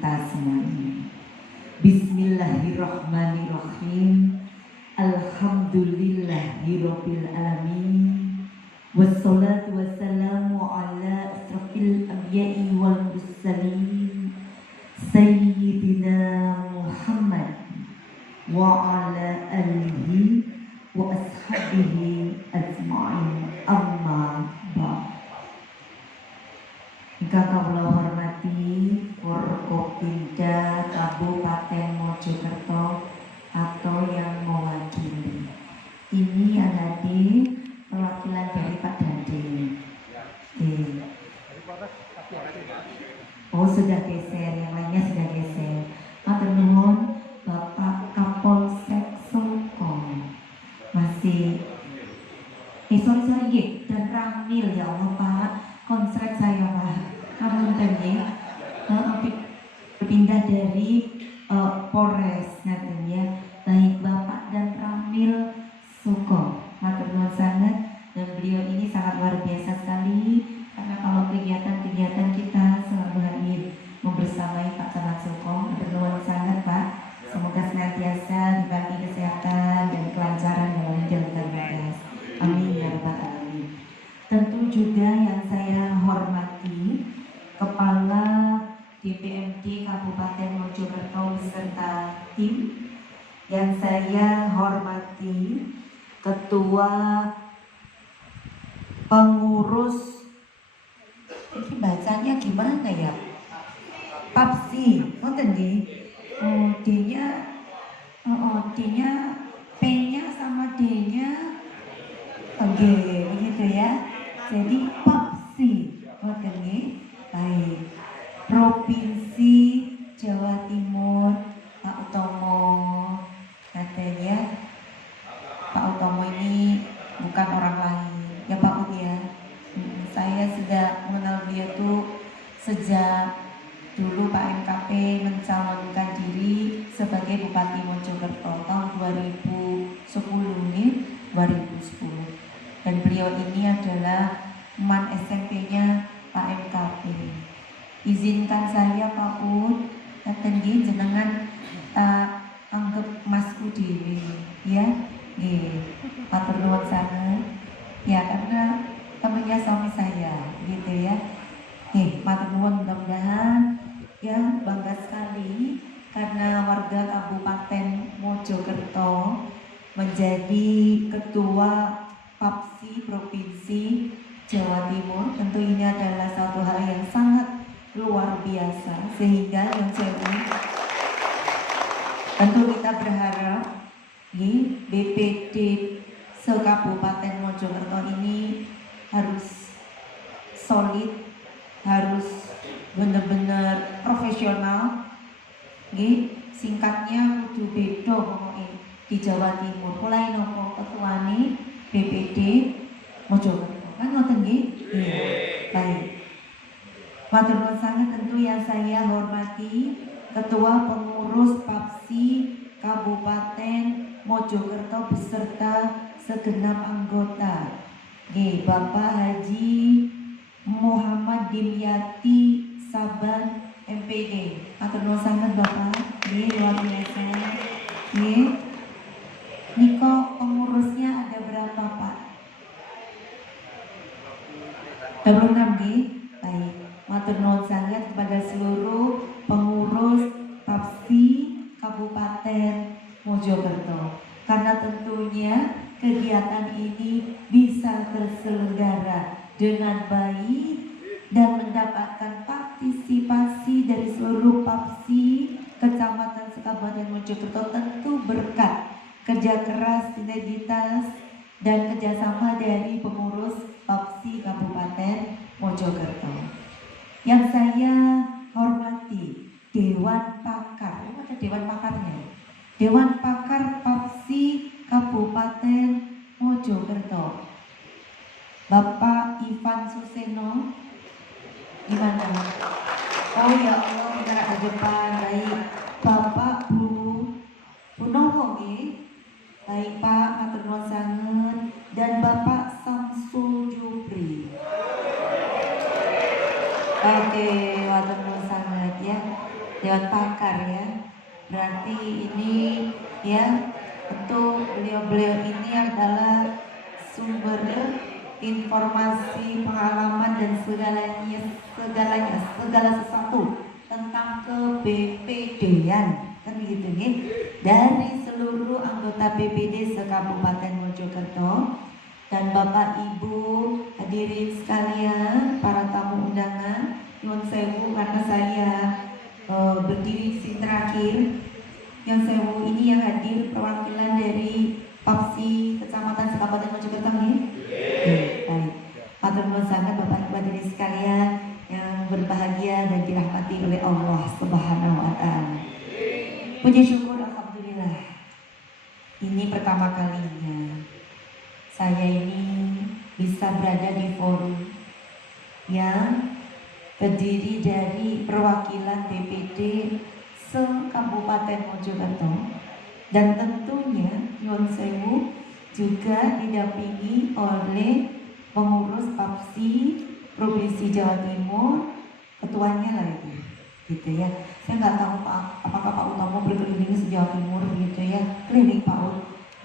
kita semuanya. Bismillahirrahmanirrahim. Alhamdulillahirabbil alamin. Wassalatu wassalamu ala asrafil anbiya'i wal mursalin Sayyidina Muhammad wa ala alihi wa ashabihi ajma'in, amma ba'd. Ingkang kawula hormati Forkopimda Kabupaten Mojokerto atau yang mewakili. Ini yang hadir perwakilan dari Pak Dande. Oh, sudah geser, yang lainnya sudah geser. Matur nuwun Bapak Kapolsek Sokong. Masih sorry dan Ramil, ya Allah Pak, konslet saya Pak. Kamu tadi berpindah dari Polres nantinya. Baik Bapak dan Ramil Sokong, matur nuwun sangat. Dan beliau ini sangat luar biasa sekali, karena kalau kegiatan-kegiatan kita selalu hadir membersamai Pak Camat Sokong. Matur nuwun sangat Pak. Semoga senantiasa dibagi kesehatan dan kelancaran dalam menjalankan tugas. Amin ya rabbal alamin. Tentu juga yang saya hormati Kepala DPMD Kabupaten Mojokerto beserta tim. Yang saya hormati Ketua Pengurus, ini bacanya gimana ya? PAPSI, ngoten nggih. D-nya D-nya, P-nya sama D-nya oke, begitu ya. Jadi PAPSI, ngoten nggih. Baik. Provinsi Jawa Timur, Pak Utomo, katanya Pak Utomo ini bukan orang lain, ya Pak Ut ya. Saya sudah mengenal beliau tuh sejak dulu Pak MKP mencalonkan diri sebagai Bupati Mojokerto tahun 2010 nih, 2010. Dan beliau ini adalah teman SMP-nya Pak MKP. Izinkan saya Pak Ut, katen nggih jenengan tak anggap masku dhewe ya. Nggih. Matur nuwun sanget. Ya karena temannya suami saya gitu ya. Nggih, matur nuwun, mudah-mudahan ya bangga sekali karena warga Kabupaten Mojokerto menjadi ketua PAPSI Provinsi Jawa Timur. Tentu ini adalah satu hal yang sangat luar biasa, sehingga yang sewu tentu kita berharap BPD se-Kabupaten Mojokerto ini harus solid, harus benar-benar profesional. Singkatnya kudu beda pokoknya di Jawa Timur. Mulai nopo ketuane BPD Mojokerto kan ngoten nggih? Baik. Matur nuwun sangat. Tentu yang saya hormati Ketua Pengurus PAPSI Kabupaten Mojokerto beserta segenap anggota. Bapak Haji Muhammad Dimyati Saban MPD. Matur nuwun sangat Bapak. Luar biasa. Niko pengurusnya ada berapa Pak? 26 nggih. Baik. Matur nuwun sangat kepada seluruh pengurus PAPSI Kabupaten Mojokerto, karena tentunya kegiatan ini bisa terselenggara dengan baik dan mendapatkan partisipasi dari seluruh PAPSI Kecamatan Kabupaten Mojokerto, tentu berkat kerja keras, sinergitas dan kerjasama dari pengurus PAPSI Kabupaten Mojokerto. Yang saya hormati Dewan Pakar, ada Dewan Pakarnya, Dewan Pakar PAPSI Kabupaten Mojokerto, Bapak Ivan Suseno, gimana? Oh ya Allah, bergerak ke depan. Baik, Bapak Bu Nomo nggih. Baik Pak, matur nuwun sanget. Dan Bapak Samsul Jupri. Oke, matur nuwun sanget ya. Dewan Pakar ya. Berarti ini ya, untuk beliau-beliau ini adalah sumber informasi, pengalaman dan segala sesuatu tentang ke-BPD-an kan begitu nih, dari seluruh anggota BPD se-Kabupaten Mojokerto. Dan Bapak Ibu hadirin sekalian, para tamu undangan, nyuwun sewu karena saya berdiri di sini terakhir. Yang sewu ini yang hadir perwakilan dari PAPSI Kecamatan Kabupaten Mojokerto nih. Baik. Matur nuwun sangat Bapak Ibu hadirin sekalian yang berbahagia dan dirahmati oleh Allah Subhanahu wa taala. Puji syukur alhamdulillah. Ini pertama kalinya saya ini bisa berada di forum yang terdiri dari perwakilan BPD se-Kabupaten Mojokerto, dan tentunya nyuwun sewu juga didampingi oleh pengurus PAPSI Provinsi Jawa Timur, ketuanya lah itu, gitu ya. Saya nggak tahu apakah Pak Utomo berkeliling se-Jawa Timur gitu ya, keliling Pak Ut,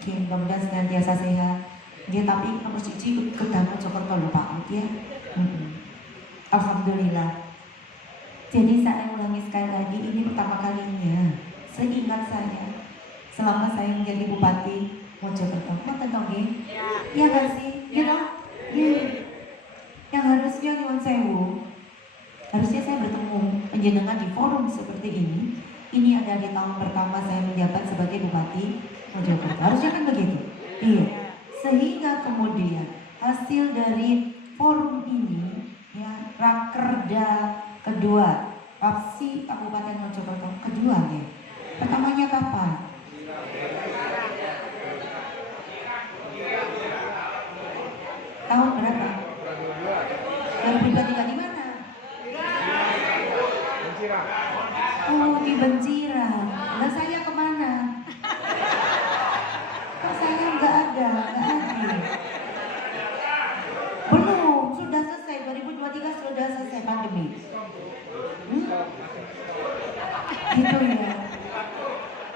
mudah-mudahan senantiasa sehat. Ya, tapi nomor siji ke Mojokerto lho Pak Ut ya. Alhamdulillah. Jadi saya ulangi sekali lagi, ini pertama kalinya seingat saya selama saya menjadi Bupati Mojokerto. Ngoten to nggih? Iya gak sih? Gitu? Iya. Yang harusnya nyuwun sewu, harusnya saya bertemu panjenengan di forum seperti ini. Ini ada di tahun pertama saya menjabat sebagai Bupati Mojokerto. Harusnya kan begitu? Iya. Sehingga kemudian hasil dari forum ini ya, Rakerda kedua PAPSI Kabupaten Mojokerto kedua ya. Pertamanya kapan? Tahun berapa? 2023 di mana? Oh, di Benciran. Lah saya kemana? Kok saya nggak ada, nggak hadir. Belum, sudah selesai. 2023 sudah selesai pandemi. Gitu ya.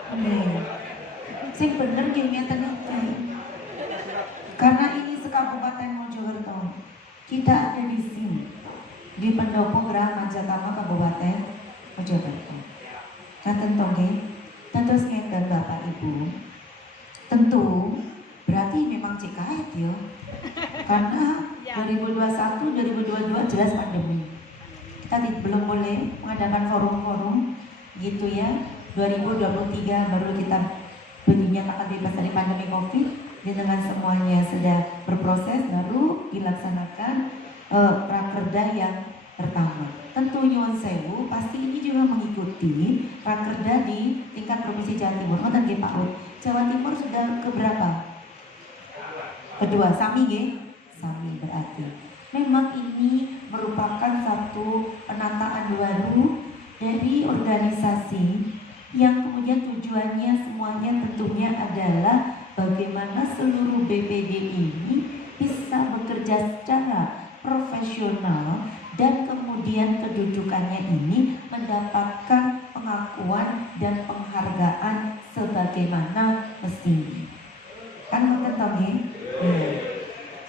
Nih, sing bener kayaknya ternyata. Karena ini se-Kabupaten Mojokerto, kita ada di sini di Pendopo Geraha Majatama Kabupaten Mojokerto. Katen nggih, tentu ngeten Bapak Ibu. Tentu berarti memang CKF ya. Karena 2021 2022 jelas pandemi. Kita belum boleh mengadakan forum-forum gitu ya. 2023 baru kita dinyatakan bebas dari pandemi Covid, dan dengan semuanya sedang berproses baru dilaksanakan Rakerda yang pertama. Tentu nyuwun sewu, pasti ini juga mengikuti Rakerda di tingkat Provinsi Jawa Timur. Ngoten nggih Pak Ut. Jawa Timur sudah keberapa? Kedua, sami nggih? Sami berarti. Memang ini merupakan satu penataan baru dari organisasi yang kemudian tujuannya semuanya tentunya adalah bagaimana seluruh BPD ini bisa bekerja secara profesional dan kemudian kedudukannya ini mendapatkan pengakuan dan penghargaan sebagaimana mestinya. Kan ngoten to nggih?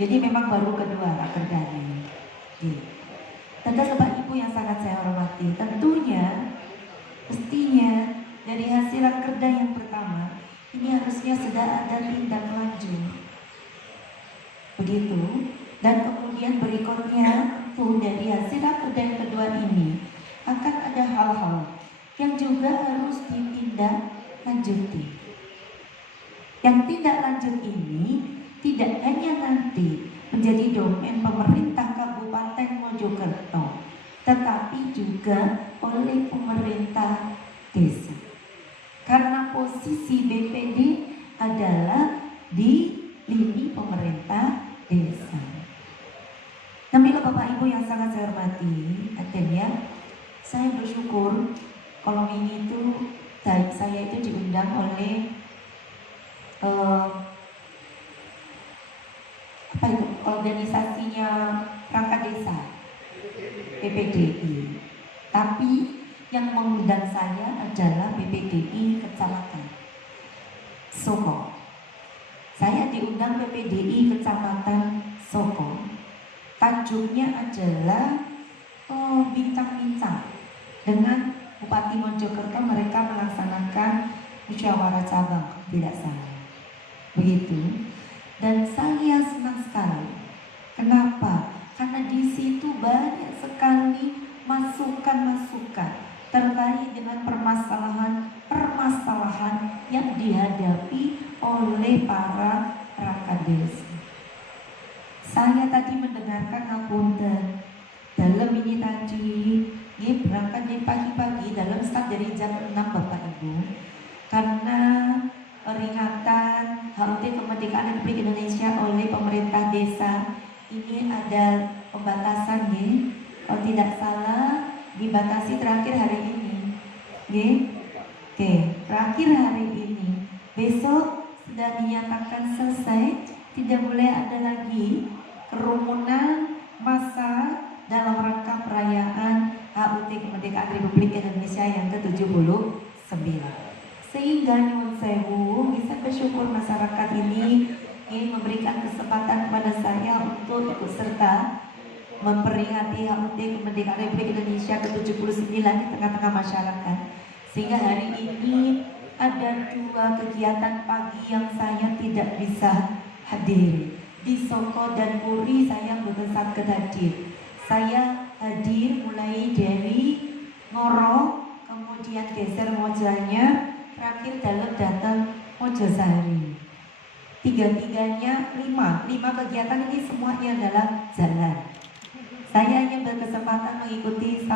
Jadi memang baru kedua rakerdanya. Tentu Bapak Ibu yang sangat saya hormati, tentunya mestinya dari hasil rakerda yang pertama ini harusnya sudah ada tindak lanjut, begitu. Dan kemudian berikutnya tentu dari hasil rakerda yang kedua ini akan ada hal-hal yang juga harus ditindak lanjuti. Yang tindak lanjut ini tidak hanya nanti menjadi domain pemerintah Kabupaten Mojokerto, tetapi juga oleh pemerintah desa. Karena posisi BPD adalah di lini pemerintah desa. Namun Bapak Ibu yang sangat saya hormati, akhirnya saya bersyukur kalau ini tuh saya itu diundang oleh organisasinya perangkat desa PPDI. Tapi Yang mengundang saya adalah BPDI Kecamatan Soko. Saya diundang BPDI Kecamatan Soko. Tajuknya adalah bincang-bincang dengan Bupati Mojokerto. Mereka melaksanakan musyawarah cabang, tidak salah. Begitu. Dan saya senang sekali. Kenapa? Karena di situ banyak sekali masukan-masukan terkait dengan permasalahan yang dihadapi oleh para perangkat desa. Saya tadi mendengarkan ngapunten dalam ini tadi berangkat dari pagi-pagi dalam start dari jam 6 Bapak Ibu, karena peringatan HUT Kemerdekaan Republik Indonesia oleh pemerintah desa ini ada pembatasan kalau tidak salah dibatasi terakhir hari ini terakhir hari ini. Besok sudah dinyatakan selesai, tidak boleh ada lagi kerumunan massa dalam rangka perayaan HUT Kemerdekaan Republik Indonesia yang ke-79. Sehingga nyuwun sewu, bisa bersyukur masyarakat ini memberikan kesempatan kepada saya untuk ikut serta memperingati HUT Kemerdekaan Republik Indonesia ke-79 di tengah-tengah masyarakat. Sehingga hari ini ada 2 kegiatan pagi yang saya tidak bisa hadir. Di Soko dan Puri saya betul saged hadir. Saya hadir mulai dari Ngoro, kemudian geser Mojanya, terakhir dalam datang Mojosari. 3-tiganya 5 kegiatan ini semuanya adalah jalan. Saya hanya berkesempatan mengikuti 1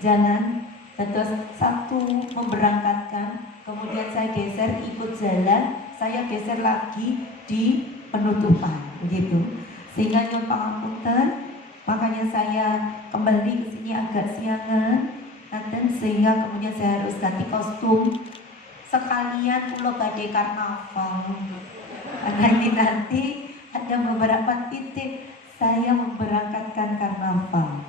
jalan, terus 1 memberangkatkan, kemudian saya geser ikut jalan, saya geser lagi di penutupan, begitu. Sehingga nyuwun pangapunten, makanya saya kembali ke sini agak siangan, sehingga kemudian saya harus ganti kostum. Sekalian kula badhe karnaval. Karena ini nanti ada beberapa titik saya memberangkatkan karnaval.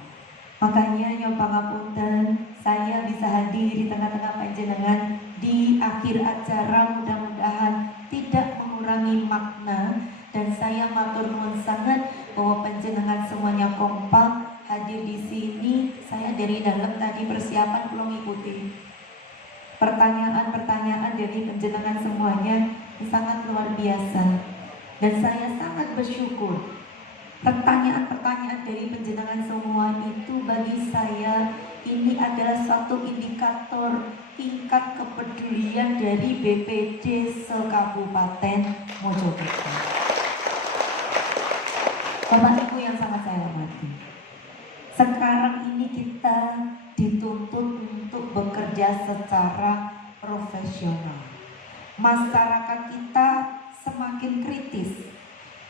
Makanya nyuwun pangapunten, saya bisa hadir di tengah-tengah panjenengan di akhir acara, mudah-mudahan tidak mengurangi makna. Dan saya matur nuwun sangat bahwa panjenengan semuanya kompak hadir di sini. Saya dari dalam tadi persiapan belum mengikuti pertanyaan-pertanyaan dari panjenengan semuanya sangat luar biasa. Dan saya sangat bersyukur pertanyaan-pertanyaan dari panjenengan semua itu bagi saya ini adalah suatu indikator tingkat kepedulian dari BPD se-Kabupaten Mojokerto. Bapak Ibu yang sangat saya hormati, sekarang ini kita dituntut untuk bekerja secara profesional. Masyarakat kita semakin kritis.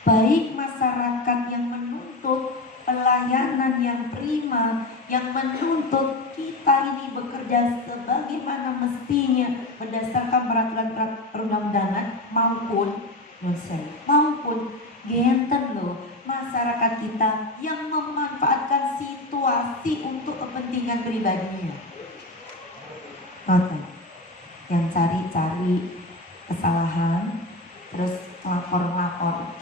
Baik masyarakat yang menuntut pelayanan yang prima, yang menuntut kita ini bekerja sebagaimana mestinya berdasarkan peraturan perundang-undangan, maupun genten loh masyarakat kita yang memanfaatkan situasi untuk kepentingan pribadinya. Yang cari-cari kesalahan, terus lapor-lapor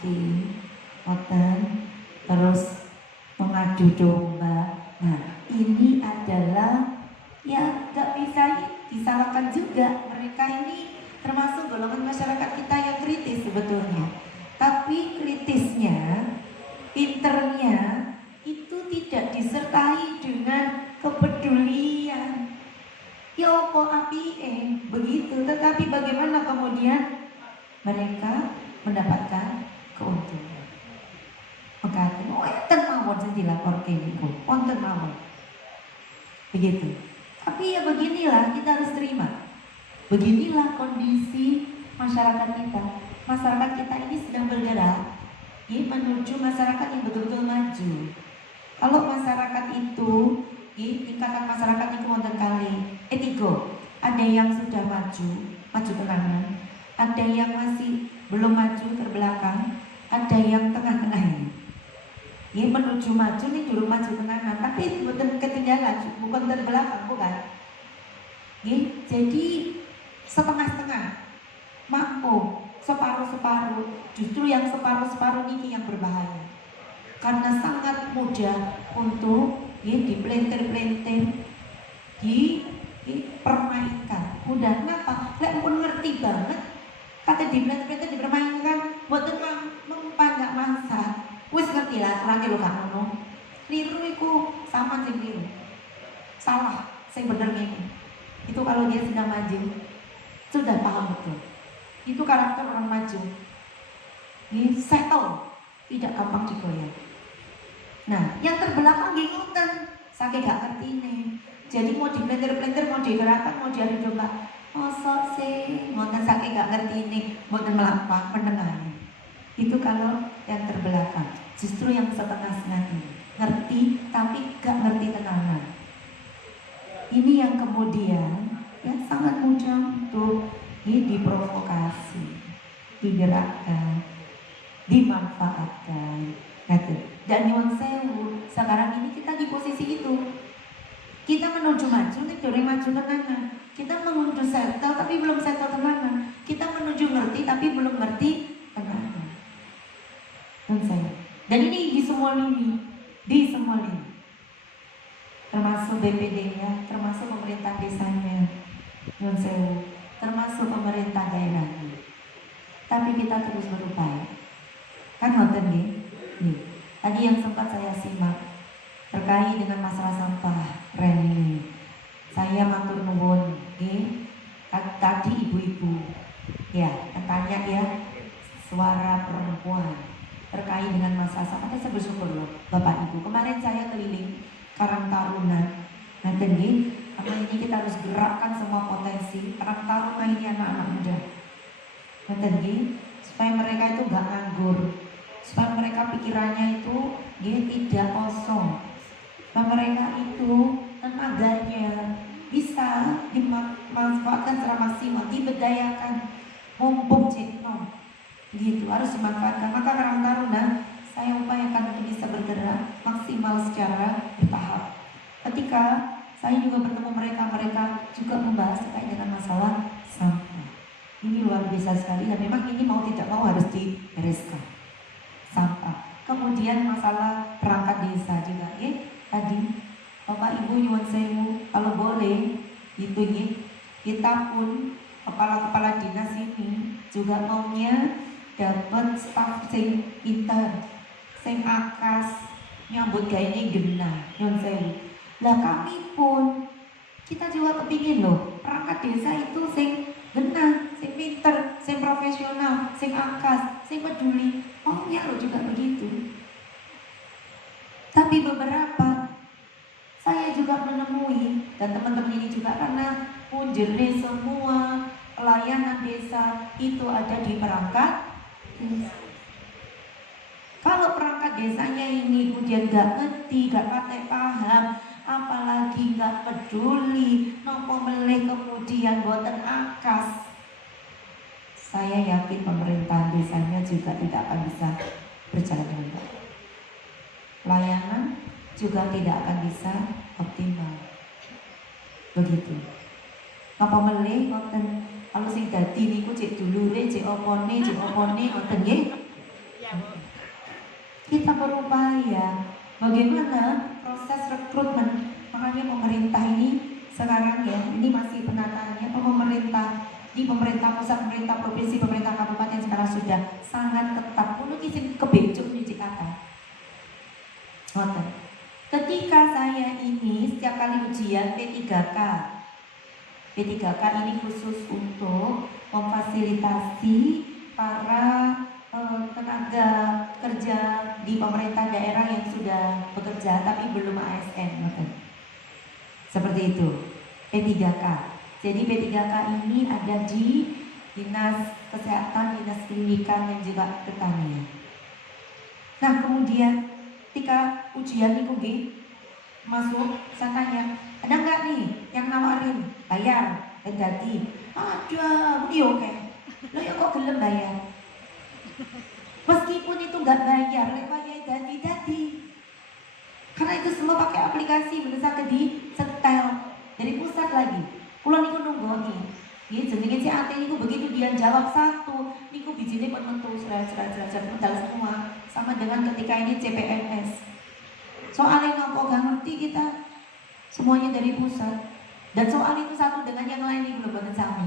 terus mengadu domba. Nah, ini adalah gak bisa disalahkan juga. Mereka ini termasuk golongan masyarakat kita yang kritis sebetulnya. Tapi kritisnya, pinternya itu tidak disertai dengan kepedulian. Yoko apie begitu. Tetapi bagaimana kemudian mereka mendapatkan keuntungan? Maka enten mawon sing dilaporke niku, wonten mawon. Begitu. Tapi ya beginilah kita harus terima. Beginilah kondisi masyarakat kita. Masyarakat kita ini sedang bergerak menuju masyarakat yang betul-betul maju. Kalau masyarakat itu, tingkatan masyarakat itu wonten kali, 3. Ada yang sudah maju tenangan. Ada yang masih belum maju terbelakang, ada yang tengah-tengah ini. Menuju maju nih dulu maju tenanan, tapi bukan ketinggalan, bukan terbelakang, bukan. Jadi setengah-setengah, mampu separuh-separuh. Justru yang separuh-separuh ini yang berbahaya, karena sangat mudah untuk dipelintir-pelintir, dipermainkan. Mudah kenapa? Lek pun ngerti banget, kata dipelintir-pelintir, dipermainkan, buatan mempanjang masa. Wis ngerti lah, terakhir lo gak ngono. Keliru iku sama sing keliru. Salah, sing bener ini. Itu kalau dia sedang maju, sudah paham betul. Itu karakter orang maju. Ini settle, tidak gampang digoyang. Nah, yang terbelakang ngikutin, saking gak ngerti ini. Jadi mau dipelintir-pelintir, mau digerakkan, mau diadu domba. Mosok sih, ngoten saking gak ngerti ini, mboten melampah mendengarnya. Itu kalau yang terbelakang. Justru yang setengah-setengah ini ngerti tapi gak ngerti tenanan. Ini yang kemudian ya sangat mudah untuk diprovokasi, digerakkan, dimanfaatkan. Dan nyuwun sewu, sekarang ini kita di posisi itu. Kita menuju maju, nih dorong maju tenanan. Kita menuju settle tapi belum settle tenanan. Kita menuju ngerti tapi belum ngerti tenanan. Dan ini di semua lini, termasuk BPD-nya, termasuk pemerintah desanya, termasuk pemerintah daerahnya. Tapi kita terus berupaya. Kan ngoten nggih? Tadi yang sempat saya simak terkait dengan masalah sampah Reni. Saya matur nuwun tadi ibu-ibu ya tanya ya, suara perempuan terkait dengan masalah sampah. Saya bersyukur loh Bapak Ibu. Kemarin saya keliling Karang Taruna. Nanti karena ini kita harus gerakkan semua potensi. Karang Taruna ini anak-anak muda. Nanti supaya mereka itu gak nganggur, supaya mereka pikirannya itu dia tidak kosong, supaya mereka itu tenaganya bisa dimanfaatkan secara maksimal, diberdayakan, mumpung cekno gitu, harus dimanfaatkan. Maka Karang Taruna saya upayakan untuk bisa bergerak maksimal secara bertahap. Ketika saya juga bertemu mereka juga membahas terkait dengan masalah sampah. Ini luar biasa sekali dan memang ini mau tidak mau harus dibereskan sampah. Kemudian masalah perangkat desa juga tadi Bapak Ibu nyuwun sewu, kalau boleh itu kita pun kepala-kepala dinas ini juga maunya dapat staff sing pinter, sing akas, nyambut gayanya genah, nyuwun sewu. Lah kami pun kita juga kepingin loh perangkat desa itu sing genah, sing pinter, sing profesional, sing akas, sing peduli. Maunya lo juga begitu. Tapi beberapa saya juga menemui, dan teman-teman ini juga, karena punjerne semua pelayanan desa itu ada di perangkat desa. Kalau perangkat desanya ini kemudian gak ngerti, gak pakai paham, apalagi gak peduli, nopo meleh kemudian boten akas, saya yakin pemerintahan desanya juga tidak akan bisa berjalan dengan baik. Layanan juga tidak akan bisa optimal. Begitu. Napa meleh ngoten, kalau sing dadi niku cek dulure, cek opone ngoten nggih. Kita berupaya bagaimana proses rekrutmen. Makanya pemerintah ini sekarang ya, ini masih penataannya pemerintah di pemerintah pusat, pemerintah provinsi, pemerintah kabupaten sekarang sudah sangat ketat. Kulo izin kebejuk nyuci kata. Ngoten. Ketika saya ini setiap kali ujian P3K ini khusus untuk memfasilitasi para tenaga kerja di pemerintah daerah yang sudah bekerja tapi belum ASN, seperti itu P3K. Jadi P3K ini ada di Dinas Kesehatan, Dinas Pendidikan dan juga Pertanian. Nah kemudian ketika ujian nih masuk, saya tanya, ada nggak nih yang nawarin bayar dan jadi? Ada, ini oke. Lo ya kok gelem bayar? Meskipun itu nggak bayar, bayar jadi. Karena itu semua pakai aplikasi, berusaha di setel dari pusat lagi. Kula niku nunggu nggih jenenge si ate niku begitu dia jawab satu, niku bijine pun metu seret medal semua. Sama dengan ketika ini CPNS. Soalnya nopo gak ngerti kita. Semuanya dari pusat. Dan soal itu satu dengan yang lain nih belum boten sami.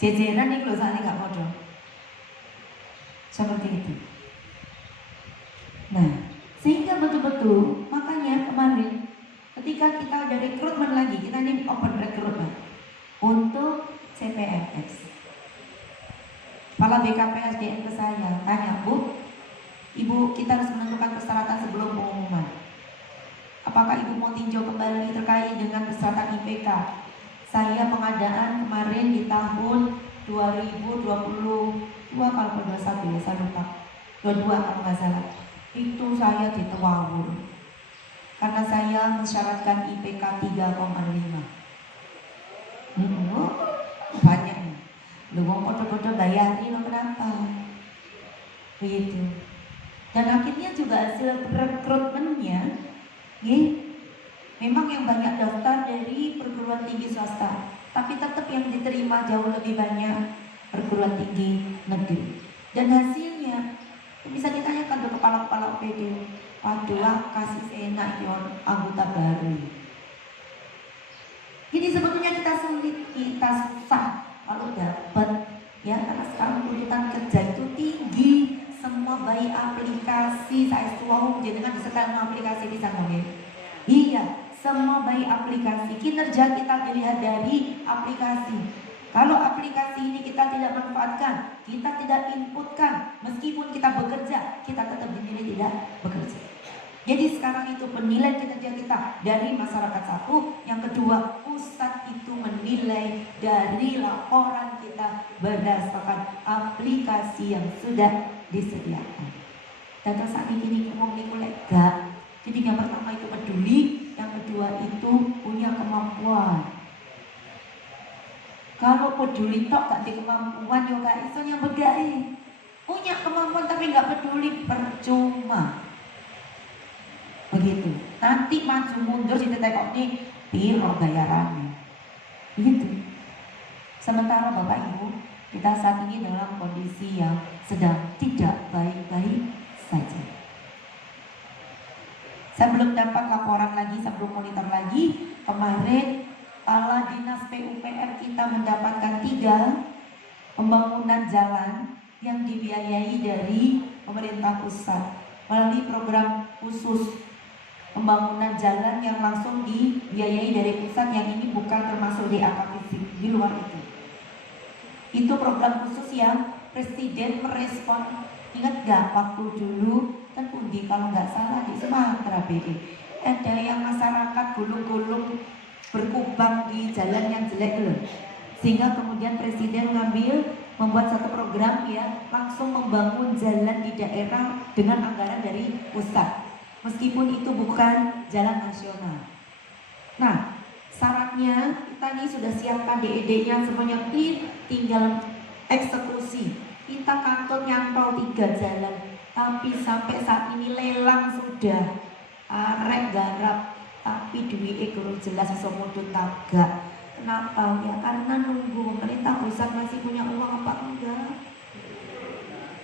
Jejeran nih lho soalnya gak podo. Seperti itu. Nah, sehingga betul-betul makanya kemarin ketika kita ada rekrutmen lagi, kita ini open rekrutmen untuk CPNS. Kepala BKPSDM ke saya tanya, Bu, Ibu kita harus menentukan persyaratan sebelum pengumuman. Apakah Ibu mau tinjau kembali terkait dengan persyaratan IPK? Saya pengadaan kemarin di tahun 2022 kalau 21 ya saya lupa, 22 kalau nggak salah. Itu saya ditewawur karena saya mensyaratkan IPK 3,5. Banyak nih. Lu mau foto-foto bayari lo kenapa? Begitu. Dan akhirnya juga hasil rekrutmennya, memang yang banyak daftar dari perguruan tinggi swasta, tapi tetap yang diterima jauh lebih banyak perguruan tinggi negeri. Dan hasilnya bisa ditanyakan ke kepala-kepala OPD, waduh kasih seenak yon anggota baru. Jadi sebetulnya kita sulit, kita susah kalau dapat ya, karena sekarang tuntutan kerja itu tinggi. Semua bayi aplikasi saya suah dengan disertai aplikasi di sana. Iya, semua bayi aplikasi. Kinerja kita dilihat dari aplikasi. Kalau aplikasi ini kita tidak manfaatkan, kita tidak inputkan, meskipun kita bekerja, kita tetap dinilai tidak bekerja. Jadi sekarang itu penilaian kinerja kita dari masyarakat satu, yang kedua pusat itu menilai dari laporan kita berdasarkan aplikasi yang sudah disediakan. Dan saat ini ngomong lega. Jadi yang pertama itu peduli, yang kedua itu punya kemampuan. Kalau peduli tok gak di kemampuan yo gak iso yang bergai. Punya kemampuan tapi gak peduli percuma. Begitu. Nanti maju mundur ditekok nih piro bayarannya. Begitu. Sementara Bapak Ibu, kita saat ini dalam kondisi yang sedang tidak baik-baik saja. Saya belum dapat laporan lagi, saya belum monitor lagi. Kemarin Kepala Dinas PUPR kita mendapatkan 3 pembangunan jalan yang dibiayai dari pemerintah pusat melalui program khusus pembangunan jalan yang langsung dibiayai dari pusat, yang ini bukan termasuk DAK fisik, di luar itu. Itu program khusus yang Presiden merespon. Ingat gak waktu dulu kan pundi kalau nggak salah di Sumatera BD ada yang masyarakat gulung-gulung berkubang di jalan yang jelek loh, sehingga kemudian Presiden membuat satu program ya, langsung membangun jalan di daerah dengan anggaran dari pusat, meskipun itu bukan jalan nasional. Nah, syaratnya kita ini sudah siapkan DED-nya semuanya, tinggal eksekusi. Kita kantor nyampau 3 jalan, tapi sampai saat ini lelang sudah arek garap, tapi duit kurang jelas iso mudhun tagak. Kenapa? Ya karena nunggu pemerintah pusat masih punya uang apa enggak.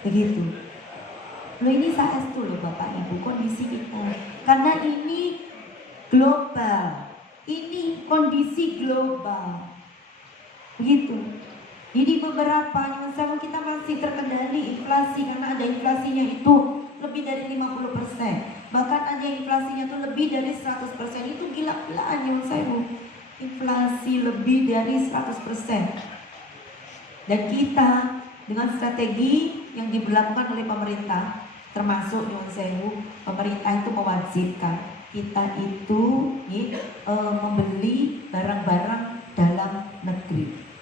Begitu. Loh ini saestu loh Bapak Ibu kondisi kita. Karena ini global. Ini kondisi global. Begitu. Jadi beberapa yang sama kita masih terkendali inflasi, karena ada inflasinya itu lebih dari 50%. Bahkan ada inflasinya itu lebih dari 100%. Itu gila-gilaan yang saya inflasi lebih dari 100%. Dan kita dengan strategi yang diberlakukan oleh pemerintah, termasuk yang sewu, pemerintah itu mewajibkan kita itu membeli barang-barang dalam negeri.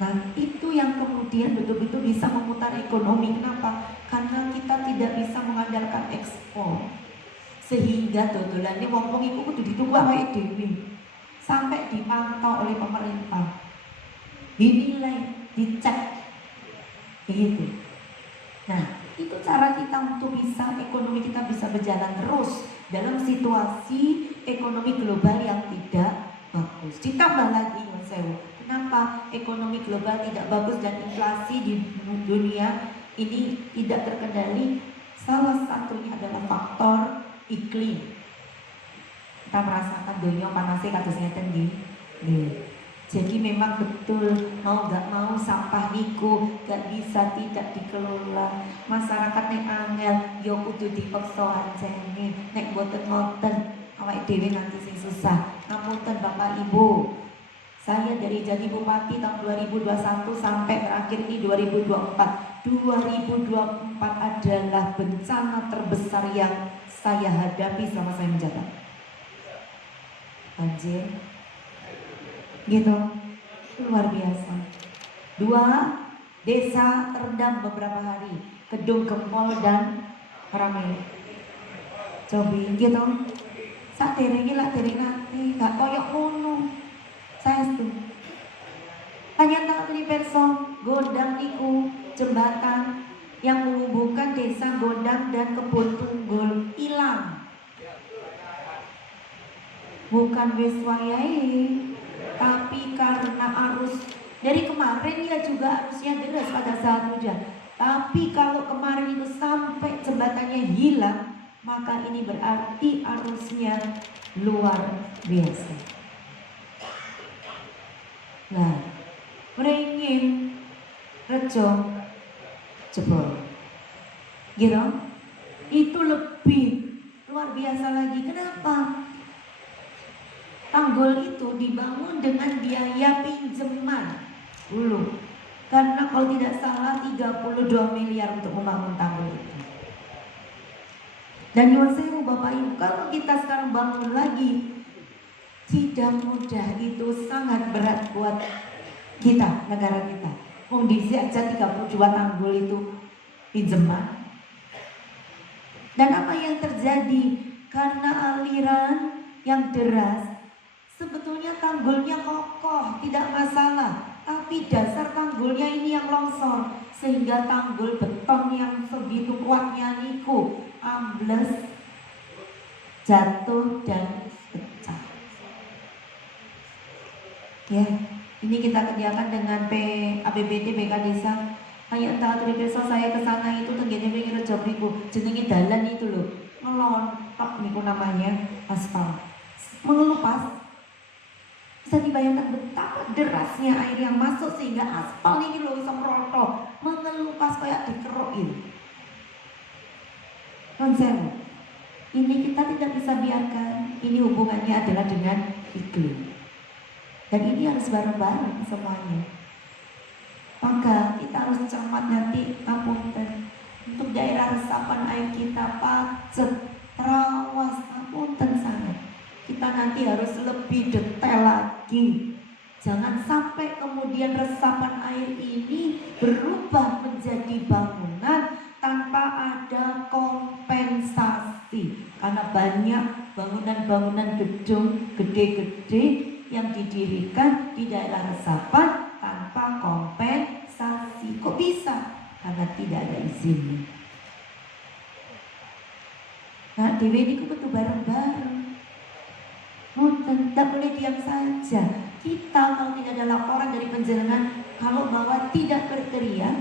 Nah itu yang kemudian betul-betul bisa memutar ekonomi. Kenapa? Karena kita tidak bisa mengandalkan ekspor, sehingga dodolannya wong-wong itu kudu ditunggu awake dhewe sampai dipantau oleh pemerintah, dinilai, dicek, begitu. Nah itu cara kita untuk bisa ekonomi kita bisa berjalan terus dalam situasi ekonomi global yang tidak bagus. Ditambah lagi Mas Sewu, kenapa ekonomi global tidak bagus dan inflasi di dunia ini tidak terkendali? Salah satunya adalah faktor iklim. Kita merasakan dunia panasnya kados ngeten nggih. Jadi memang betul mau gak mau sampah niku gak bisa tidak dikelola. Masyarakat nek angel yo kudu dipaksa anjene. Nek boten ngoten awake dhewe nanti sing susah. Ngapunten Bapak Ibu. Saya dari jadi bupati tahun 2021 sampai terakhir ini 2024. 2024 adalah bencana terbesar yang saya hadapi selama saya menjabat. Banjir, gitu, luar biasa. 2 desa terendam beberapa hari, Kedung Gempol dan Rame. Cobi, gitu. Saat derenge lak dereng nanti, gak koyok ngono. Saya setuju. Hanya tahu ini person Gondang niku jembatan yang menghubungkan desa Gondang dan Kebon Tunggul hilang. Bukan wis wayahe, tapi karena arus dari kemarin ya juga arusnya deras pada saat hujan. Tapi kalau kemarin itu sampai jembatannya hilang, maka ini berarti arusnya luar biasa. Nah, Beringin, Rejo, jebol, gitu. Itu lebih luar biasa lagi. Kenapa? Tanggul itu dibangun dengan biaya pinjaman dulu. Karena kalau tidak salah 32 miliar untuk membangun tanggul itu. Dan nyuwun sewu Bapak Ibu, kalau kita sekarang bangun lagi tidak mudah, itu sangat berat buat kita, negara kita. Kondisi aja 32 tanggul itu pinjaman. Dan apa yang terjadi? Karena aliran yang deras, sebetulnya tanggulnya kokoh, tidak masalah. Tapi dasar tanggulnya ini yang longsor, sehingga tanggul beton yang segitu kuatnya niku ambles, jatuh dan pecah. Ya, ini kita kerjakan dengan APBD BK Desa. Kayak entah terpesa saya ke sana itu tenggene pengen rejo niku, jenenge dalan itu loh. Ngelontok niku namanya aspal. Mengelupas. Bisa dibayangkan betapa derasnya air yang masuk sehingga aspal ini loh bisa merontok, mengelupas kayak dikeruk ini. Konsen, ini kita tidak bisa biarkan. Ini hubungannya adalah dengan iklim. Dan ini harus bareng-bareng semuanya. Maka kita harus cermat nanti, ngapunten, untuk daerah resapan air kita, Pacet, Trawas, ngapunten sana. Kita nanti harus lebih detail lagi. Jangan sampai kemudian resapan air ini berubah menjadi bangunan tanpa ada kompensasi. Karena banyak bangunan-bangunan gedung gede-gede yang didirikan di daerah resapan tanpa kompensasi. Kok bisa? Karena tidak ada izinnya. Nah, dewe ini kudu bareng-bareng. Tidak boleh diam saja. Kita kalau tidak ada laporan dari penjenengan, kalau bahwa tidak berteriak,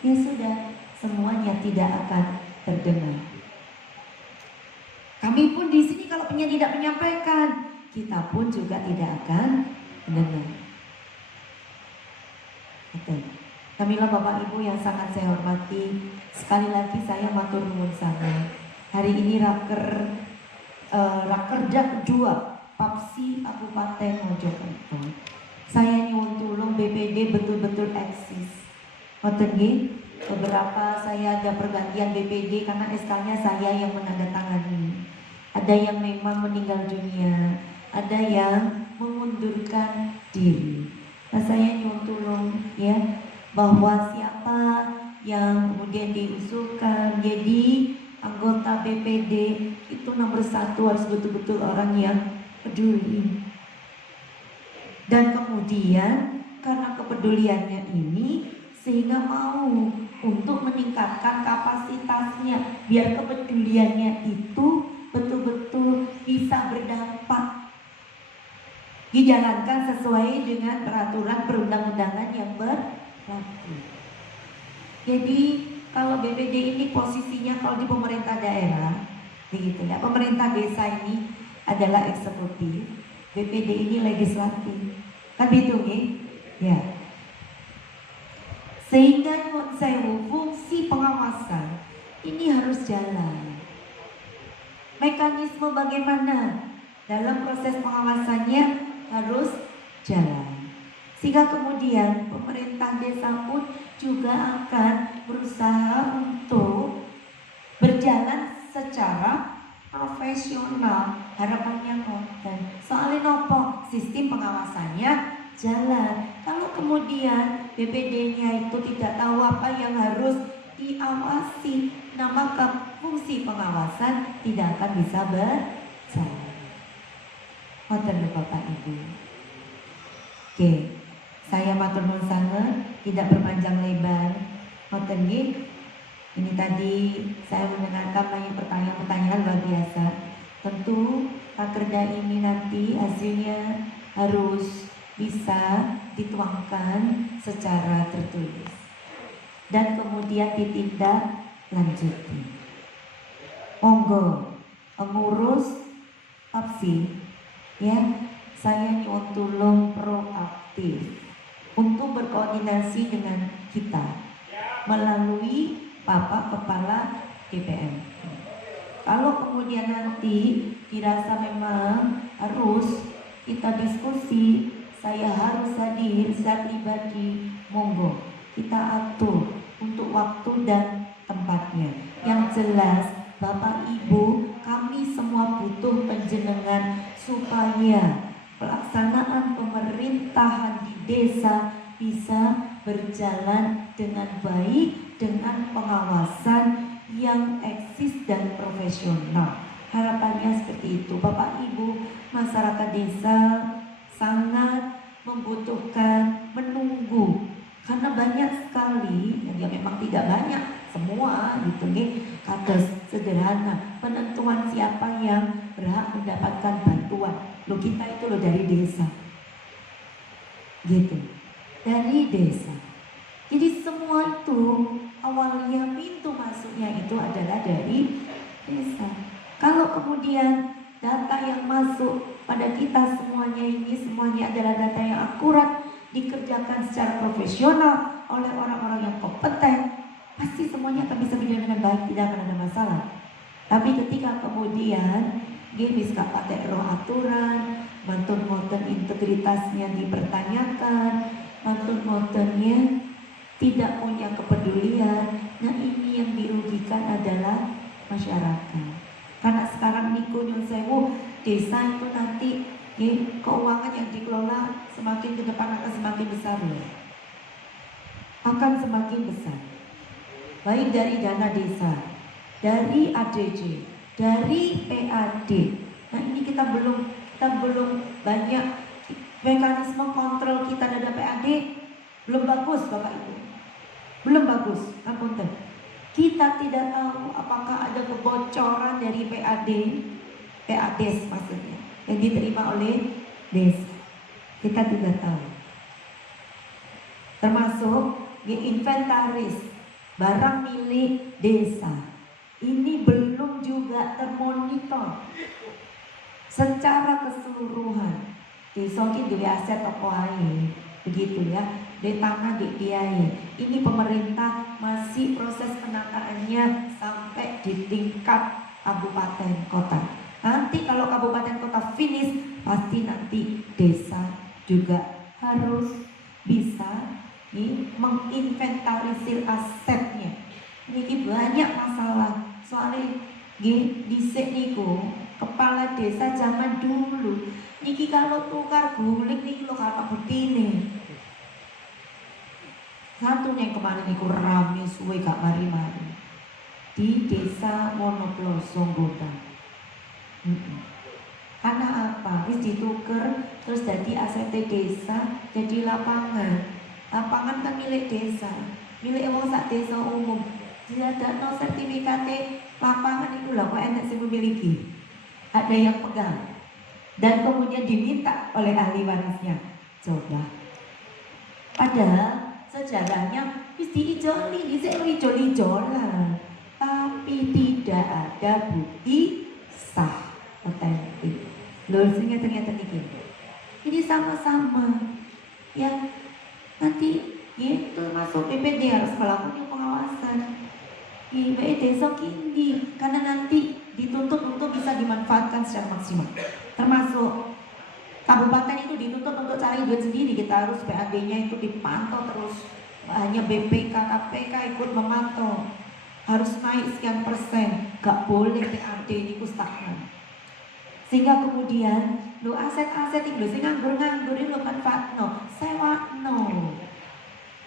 ya sudah, semuanya tidak akan terdengar. Kami pun di sini kalau tidak menyampaikan, kita pun juga tidak akan mendengar. Betul. Kamilah Bapak Ibu yang sangat saya hormati, sekali lagi saya matur nuwun sangat. Hari ini rakerda kedua Papsi Kabupaten Mojokerto. Saya nyuwun tulung BPD betul-betul eksis. Ngoten nggih, beberapa saya ada pergantian BPD karena SK-nya saya yang menandatangani. Ada yang memang meninggal dunia, ada yang mengundurkan diri. Nah, saya nyuwun tulung ya, bahwa siapa yang kemudian diusulkan jadi anggota BPD itu nomor 1 harus betul-betul orang yang peduli. Dan kemudian karena kepeduliannya ini sehingga mau untuk meningkatkan kapasitasnya biar kepeduliannya itu betul-betul bisa berdampak. dijalankan sesuai dengan peraturan perundang-undangan yang berlaku. Jadi kalau BPD ini posisinya kalau di pemerintah daerah, begitu ya. Pemerintah desa ini adalah eksekutif, BPD ini legislatif, kan gitu ya. Sehingga menurut saya fungsi pengawasan ini harus jalan. Mekanisme bagaimana dalam proses pengawasannya harus jalan. Sehingga kemudian pemerintah desa pun juga akan berusaha untuk berjalan secara profesional. Harapannya konten. Soalnya nopo sistem pengawasannya jalan. Kalau kemudian BPD-nya itu tidak tahu apa yang harus diawasi, nah maka fungsi pengawasan tidak akan bisa berjalan. Ngoten Bapak Ibu. Oke, saya matur nuwun sanget, tidak berpanjang lebar. Ngoten nggih. Ini tadi saya mendengarkan banyak pertanyaan-pertanyaan luar biasa. Tentu rakerda ini nanti hasilnya harus bisa dituangkan secara tertulis dan kemudian ditindak lanjuti. Monggo pengurus APSI ya, saya nyuwun tulung proaktif untuk berkoordinasi dengan kita melalui Bapak Kepala DPM. Kalau kemudian nanti dirasa memang harus kita diskusi, saya harus hadir secara pribadi, monggo kita atur untuk waktu dan tempatnya. Yang jelas Bapak Ibu, kami semua butuh penjenengan supaya pelaksanaan pemerintahan di desa bisa berjalan dengan baik, dengan pengawasan yang eksis dan profesional. Harapannya seperti itu. Bapak Ibu, masyarakat desa sangat membutuhkan, menunggu, karena banyak sekali, ya memang tidak banyak semua gitu nih, kata sederhana penentuan siapa yang berhak mendapatkan bantuan. Lo kita itu lo dari desa, gitu, dari desa. Jadi semua itu awalnya pintu masuknya itu adalah dari desa. Kalau kemudian data yang masuk pada kita semuanya adalah data yang akurat, dikerjakan secara profesional oleh orang-orang yang kompeten, pasti semuanya akan bisa berjalan dengan baik, tidak akan ada masalah. Tapi ketika kemudian gemis gak pakai roh aturan, mantun-mantun integritasnya dipertanyakan, mantun-mantunnya tidak punya kepedulian, nah ini yang dirugikan adalah masyarakat. Karena sekarang niku nyun sewu, desa itu nanti keuangan yang dikelola semakin ke depan akan semakin besar loh. Akan semakin besar. Baik dari dana desa, dari ADC, dari PAD. Nah ini kita belum banyak mekanisme kontrol kita terhadap PAD belum bagus Bapak Ibu. Belum bagus, ngapunten. Kita tidak tahu apakah ada kebocoran dari PADes maksudnya, yang diterima oleh desa. Kita tidak tahu. Termasuk inventaris barang milik desa. Ini belum juga termonitor secara keseluruhan. Desa ini duwe aset apa ae, begitu ya. Di tanah di diai. Ini pemerintah masih proses penataannya sampai di tingkat kabupaten kota. Nanti kalau kabupaten kota finish, pasti nanti desa juga harus bisa menginventarisir asetnya. Ini banyak masalah. Soalnya dhisik niku kepala desa zaman dulu niki kalau tukar guling niki lo kata betine. Satu yang kemarin niku rame suwe gak mari-mari di desa Wonoploso Gondang. Karena apa? Wis dituker terus jadi aset desa, jadi lapangan. Lapangan kan milik desa, milik wong sak desa umum. Tidak no sertifikat lapangan itu lah kok enak sing memiliki. Ada yang pegang. dan kemudian diminta oleh ahli warisnya. Coba, padahal sejarahnya mesti ijoli, ijol-ijolan, tapi tidak ada bukti sah otentik. Lho, ternyata ini sama-sama ya, nanti itu masuk PPD harus melakukan pengawasan. IBE desa kini karena nanti dituntut untuk bisa dimanfaatkan secara maksimal. Termasuk kabupaten itu dituntut untuk cari duit sendiri, kita harus PAD-nya itu dipantau terus. Hanya BPK, KPK ikut memantau. Harus naik sekian persen, gak boleh PAD ini stagnan. Sehingga kemudian lo aset-aset itu sing nganggur-nganggur lo manfaatno, sewakno.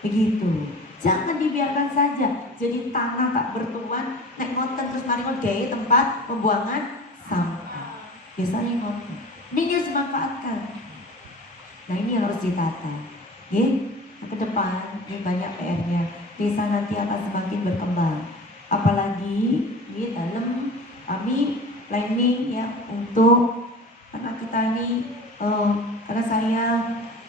Begitu. Jangan dibiarkan saja jadi tanah tak bertuan, nek ngoten terus mari gawe tempat pembuangan sampah. Biasanya ngoten. Ini harus dimanfaatkan. Nah, ini yang harus ditata. Ke depan ini banyak PR-nya. Desa nanti akan semakin berkembang. Apalagi dalam kami planning ya untuk anak kita ini, karena saya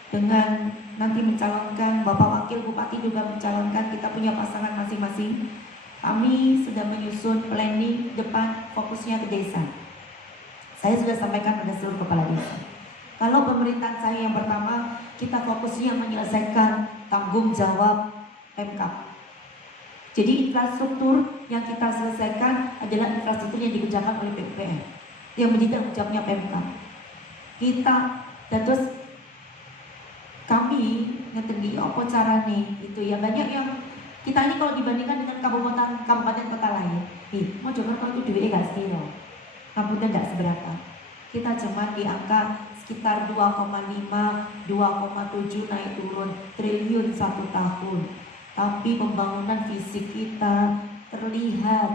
dengan nanti mencalonkan, Bapak Wakil Bupati juga mencalonkan, kita punya pasangan masing-masing. Kami sudah menyusun planning depan fokusnya ke desa. Saya sudah sampaikan pada seluruh kepala desa. Kalau pemerintahan saya yang pertama, kita fokusnya menyelesaikan tanggung jawab Pemkab. Jadi infrastruktur yang kita selesaikan adalah infrastruktur yang dikerjakan oleh PUPR, yang menjadi tanggung jawabnya Pemkab. Kita dan terus kami ngetenggi apa carane itu ya, banyak yang kita ini kalau dibandingkan dengan kabupaten kota lain, mau coba kalau itu duitnya gak setiro, kabupaten gak seberapa. Kita cuma di angka sekitar 2,5, 2,7 naik turun triliun satu tahun. Tapi pembangunan fisik kita terlihat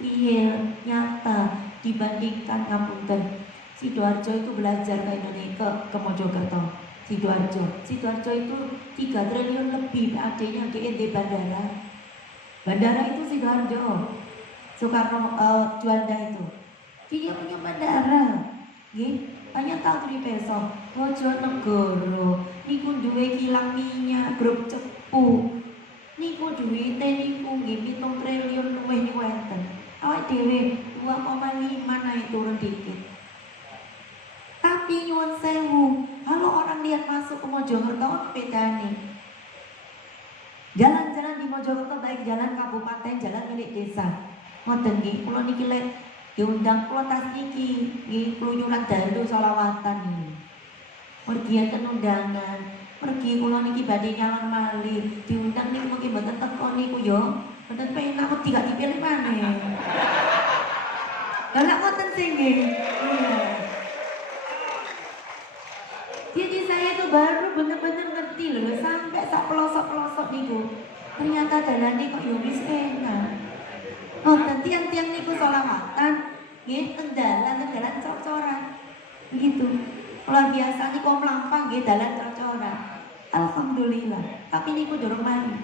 real, nyata dibandingkan ngapunten. Sidoarjo itu belajar ke Indonesia, ke Mojokerto. Sidoarjo itu 3 triliun lebih PAD-nya di bandara. Bandara itu Sidoarjo, Soekarno Juanda itu. Dia punya bandara. Hanya tahu di peso, Bojonegoro, niku duwe kilang minyak, grup cepu, niku duwite niku nggih 7 triliun luwih niku enten. Awak dhewe 2,5 naik turun dikit. Tapi nyuwun sewu, kalau orang lihat masuk ke Mojokerto ono bedane. Jalan-jalan di Mojokerto baik jalan kabupaten, jalan milik desa. Ngoten nggih, kula niki lek diundang kula tas niki nggih keluyuran dalu selawatan niki. Pergi enten undangan, pergi kula niki badhe nyalon malih, diundang niku mungkin mboten teko niku yo. Mboten penak kok tidak dipilih maneh. Lah nek ngoten sing nggih. Iya. Jadi saya tuh baru bener-bener ngerti loh, sampai sak pelosok-pelosok niku. Ternyata jalannya kok yo wis enak. Oh, dan tiang-tiang niku selawatan, nggih dalan cor-coran. Begitu. Luar biasa niku mlampah nggih dalan cor-coran. Alhamdulillah. Tapi niku durung mari.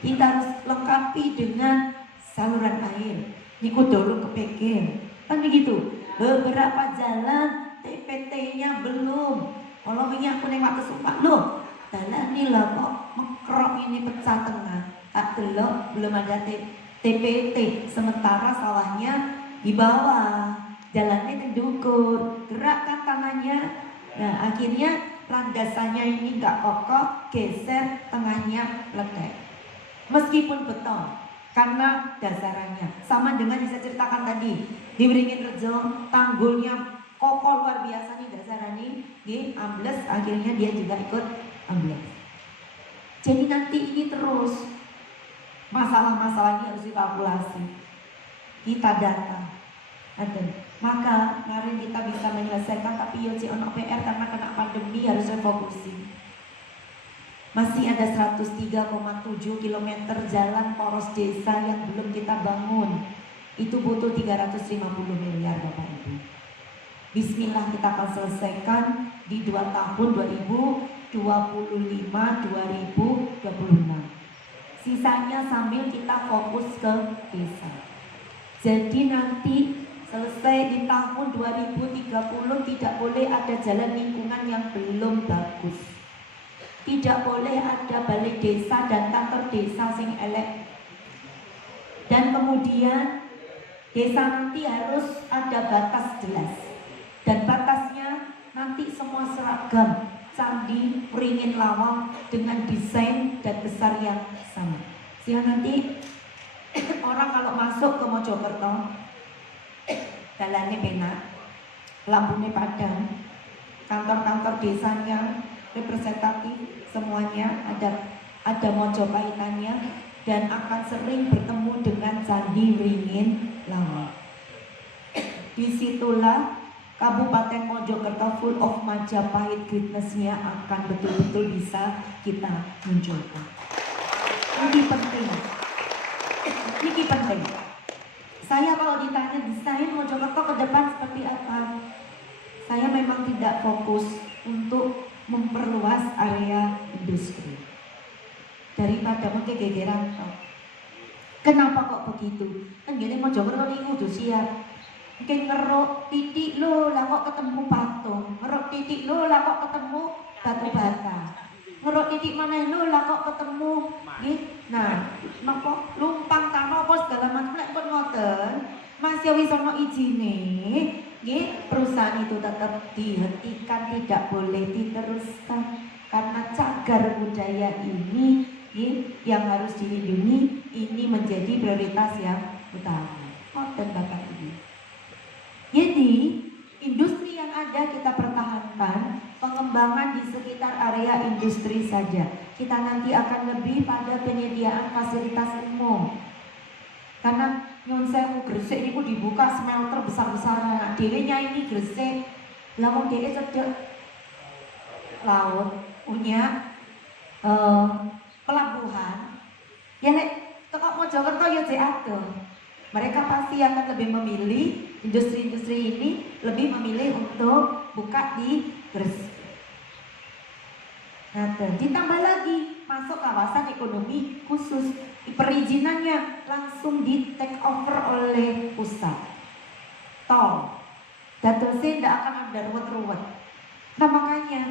Kita harus lengkapi dengan saluran air. Niku dulu kepikir. Kan begitu. Beberapa jalan TPT-nya belum. Kalau wingi aku neng waktu sumpah loh, dalan ini lah kok mekrok ini pecah tengah. Tak delok belum ada TPT, sementara sawahnya di bawah, jalannya terdukur, gerakkan tangannya. Nah akhirnya landasannya ini nggak kokoh, geser, tengahnya ledek. Meskipun beton, karena dasarannya sama dengan yang saya ceritakan tadi di Beringin Rejo, tanggulnya kokoh luar biasa nih dasarannya, di ambles, akhirnya dia juga ikut ambles. Jadi nanti ini terus masalah-masalahnya harus dikalkulasi, kita data. Maka kemarin kita bisa menyelesaikan, tapi yo ono PR karena kena pandemi harus refokusi. Masih ada 103,7 km jalan poros desa yang belum kita bangun. Itu butuh 350 miliar Bapak Ibu. Bismillah kita akan selesaikan di 2 tahun 2025-2026. Sisanya sambil kita fokus ke desa. Jadi nanti selesai di tahun 2030 tidak boleh ada jalan lingkungan yang belum bagus. Tidak boleh ada balai desa dan kantor desa sing elek. Dan kemudian desa nanti harus ada batas jelas. Dan batasnya nanti semua seragam, candi, Wringin Lawang dengan desain dan besar yang sama. Sehingga nanti orang kalau masuk ke Mojokerto, jalannya penak, lampunya padang, kantor-kantor desanya representatif, semuanya ada Mojopahitannya, dan akan sering bertemu dengan Candi Wringin Lawang. Disitulah Kabupaten Mojokerto full of Majapahit greatness-nya akan betul-betul bisa kita munculkan. Ini penting. Ini penting. Saya kalau ditanya desain Mojokerto ke depan seperti apa, saya memang tidak fokus untuk memperluas area industri. Daripada menggegeran. Kenapa kok begitu? Kan gini Mojokerto ini kudu siap. Mungkin ngeruk titik lo lah kok ketemu patung, ngeruk titik lo lah kok ketemu batu bata, ngeruk titik mana lo lah kok ketemu nah, napa lumpang tanpa segala macam lek pun ngoten, masih wis ana ijine, nggih, perusahaan itu tetap dihentikan, tidak boleh diteruskan karena cagar budaya ini yang harus dilindungi, ini menjadi prioritas yang utama. Ngoten Bapak Ibu. Jadi industri yang ada kita pertahankan, pengembangan di sekitar area industri saja. Kita nanti akan lebih pada penyediaan fasilitas umum. Karena nyun sewu Gresik niku dibuka smelter besar-besaran. Dhewenya ini Gresik, lah wong dhewe cedhek laut, punya pelabuhan. Ya nek teko Mojokerto ya jek adoh. Mereka pasti akan lebih memilih industri-industri ini, lebih memilih untuk buka di Gresik. Nah, ditambah lagi masuk kawasan ekonomi khusus, perizinannya langsung di take over oleh pusat. Tol, datosnya tidak akan ada ruwet-ruwet. Nah makanya,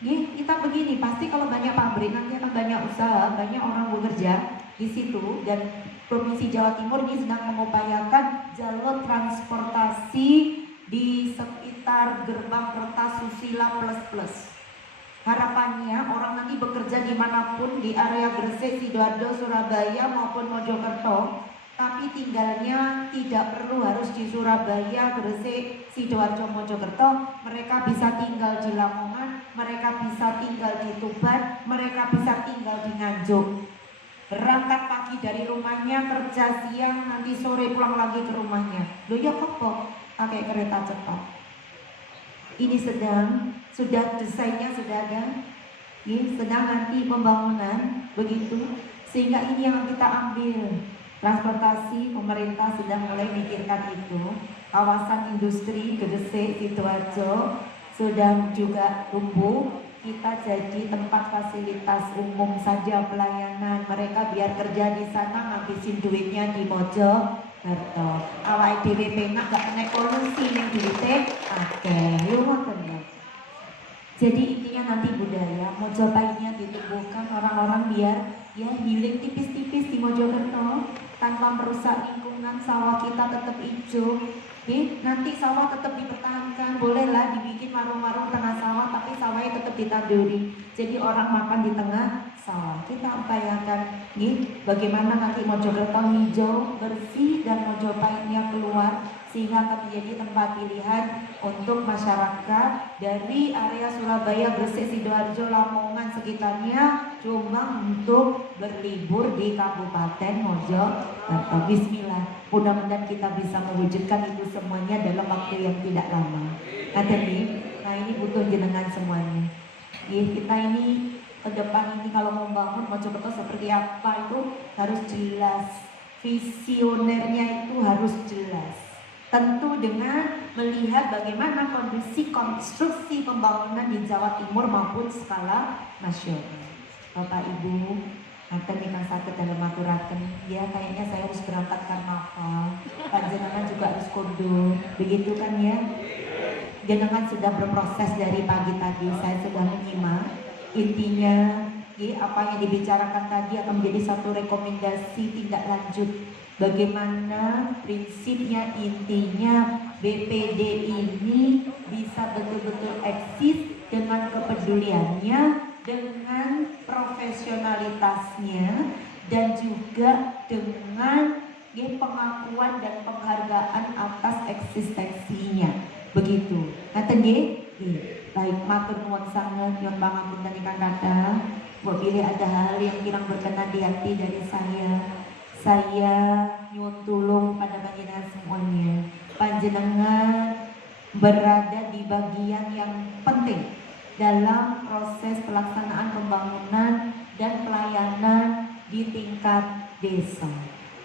kita begini, pasti kalau banyak pabrik nanti akan banyak usaha, banyak orang bekerja di situ, dan Provinsi Jawa Timur ini sedang mengupayakan jalur transportasi di sekitar gerbang Kertasusila plus. Harapannya orang nanti bekerja dimanapun di area Gresik, Sidoarjo, Surabaya maupun Mojokerto, tapi tinggalnya tidak perlu harus di Surabaya, Gresik, Sidoarjo, Mojokerto. Mereka bisa tinggal di Lamongan, mereka bisa tinggal di Tuban, mereka bisa tinggal di Nganjuk. Berangkat pagi dari rumahnya, kerja siang, nanti sore pulang lagi ke rumahnya. Loh ya apa? Pakai kereta cepat. Ini sudah desainnya sudah ada, sedang nanti pembangunan, begitu. Sehingga ini yang kita ambil. Transportasi, pemerintah sudah mulai mikirkan itu. Kawasan industri Gresik, Sidoarjo sudah juga tumbuh. Kita jadi tempat fasilitas umum saja pelayanan, mereka biar kerja di sana ngabisin duitnya di Mojokerto. Awake dhewe penak gak kena kolusi ning duite akeh. Yo ngoten ya. Jadi intinya nanti budaya Mojopahitnya ditumbuhkan, orang-orang biar ya healing tipis-tipis di Mojokerto tanpa merusak lingkungan, sawah kita tetap hijau. Nanti sawah tetap dipertahankan, bolehlah dibikin warung-warung tengah sawah, tapi sawahnya tetap ditanduri. Jadi orang makan di tengah sawah. Kita upayakan bagaimana nanti Mojokerto hijau, bersih, dan Mojopahitnya keluar, sehingga akan menjadi tempat pilihan untuk masyarakat dari area Surabaya, Gresik, Sidoarjo, Lamongan sekitarnya, cuma untuk berlibur di Kabupaten Mojokerto. Bismillah. Mudah-mudahan kita bisa mewujudkan itu semuanya dalam waktu yang tidak lama. Nah ini butuh jenengan semuanya. Kita ini ke depan ini kalau mau bangun Mojokerto seperti apa itu harus jelas. Visionernya itu harus jelas. Tentu dengan melihat bagaimana kondisi konstruksi pembangunan di Jawa Timur maupun skala nasional. Bapak Ibu, Nanti nikah sakit dalam aturaken, ya kayaknya saya harus berangkat karnaval, panjenengan juga harus kondo, begitu kan ya? Jenengan sudah berproses dari pagi tadi, saya sudah menyimak. Intinya, apa yang dibicarakan tadi akan menjadi satu rekomendasi tindak lanjut. Bagaimana prinsipnya, intinya BPD ini bisa betul-betul eksis dengan kepeduliannya, dengan profesionalitasnya, dan juga dengan pengakuan dan penghargaan atas eksistensinya. Begitu. Ngaten nggih? Baik, matur nuwun sanget nyuwun pangapunten ingkang kathah. Bila ada hal yang kurang berkenan di hati dari saya nyuwun tulung pada panjenengan semuanya. Panjenengan berada di bagian yang penting dalam proses pelaksanaan pembangunan dan pelayanan di tingkat desa.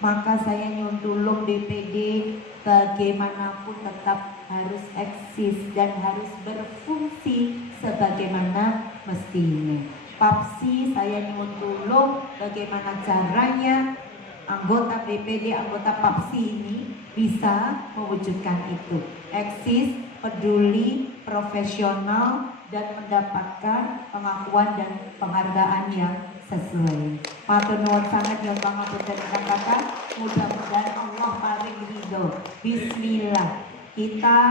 Maka saya nyuwun tulung DPD bagaimanapun tetap harus eksis dan harus berfungsi sebagaimana mestinya. Papsi saya nyuwun tulung bagaimana caranya anggota BPD, anggota Papsi ini bisa mewujudkan itu. Eksis, peduli, profesional, dan mendapatkan pengakuan dan penghargaan yang sesuai. Matur nuwun sangat ya pangapunten ingkang kathah. Mudah-mudahan Allah paring ridho. Bismillah. Kita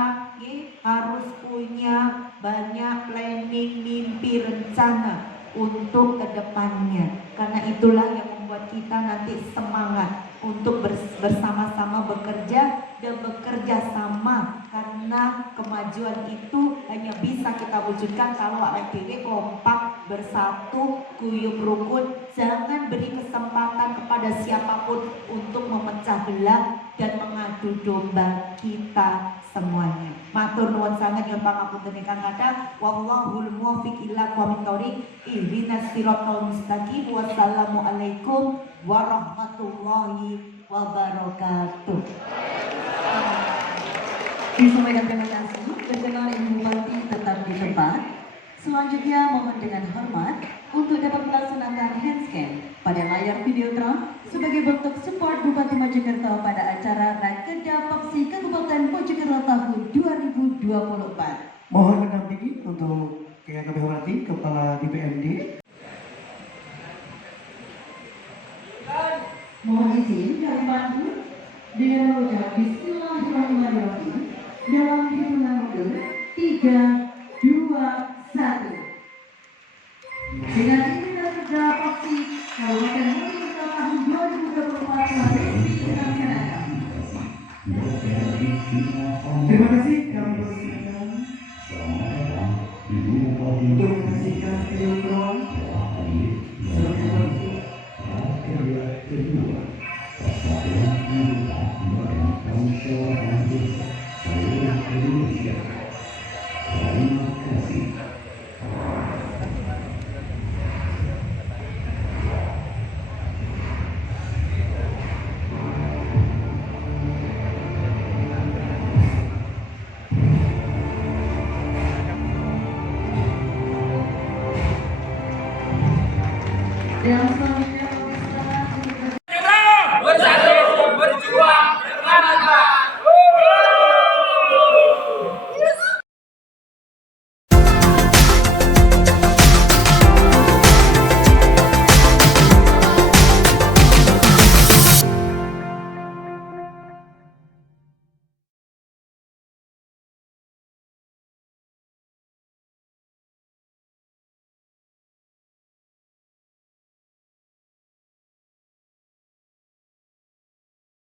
harus punya banyak planning, mimpi, rencana untuk kedepannya. Karena itulah yang membuat kita nanti semangat untuk bersama-sama bekerja dan bekerja sama, karena kemajuan itu hanya bisa kita wujudkan kalau ADW kompak, bersatu, guyup rukun. Jangan beri kesempatan kepada siapapun untuk memecah belah dan mengadu domba kita semuanya. Matur nuwun sanget nyuwun pangapunten ingkang kathah. Wallahul muwaffiq ila aqwamit thoriq. Ihdinas siratal mustaqim. Wassalamualaikum warahmatullahi wabarakatuh. Disampaikan terima kasih. Berkenan Ibu Bupati tetap di tempat. Selanjutnya mohon dengan hormat untuk dapat melaksanakan handscan pada layar videotron sebagai bentuk support Bupati Mojokerto pada acara Rakerda Papsi Kabupaten Mojokerto tahun 2024. Mohon mendampingi untuk yang kami hormati Kepala DPRD. Mohon izin kami pandu dengan mengucap Bismillahirrahmanirrahim dalam hitungan mundur 3, 2, 1. Dengan ini Rakerda Papsi Kabupaten Mojokerto tahun 2024 telah resmi dilaksanakan. Terima kasih kami persilakan untuk menyaksikan videotron Yang selanjutnya